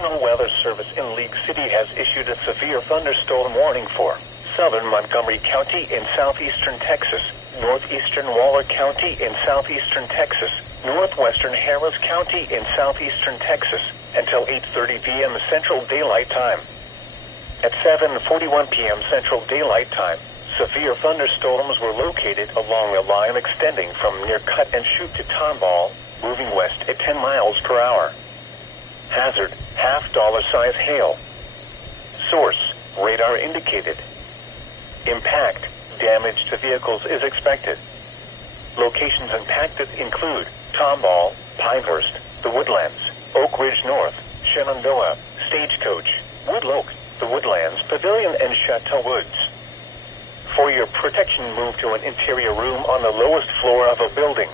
National Weather Service in League City has issued a severe thunderstorm warning for southern Montgomery County in southeastern Texas, northeastern Waller County in southeastern Texas, northwestern Harris County in southeastern Texas, until 8:30 p.m. Central Daylight Time. At 7:41 p.m. Central Daylight Time, severe thunderstorms were located along a line extending from near Cut and Shoot to Tomball, moving west at 10 miles per hour. Hazard, $half size hail. Source, radar indicated. Impact, damage to vehicles is expected. Locations impacted include Tomball, Pinehurst, The Woodlands, Oak Ridge North, Shenandoah, Stagecoach, Woodloch, The Woodlands, Pavilion, and Chateau Woods. For your protection, move to an interior room on the lowest floor of a building.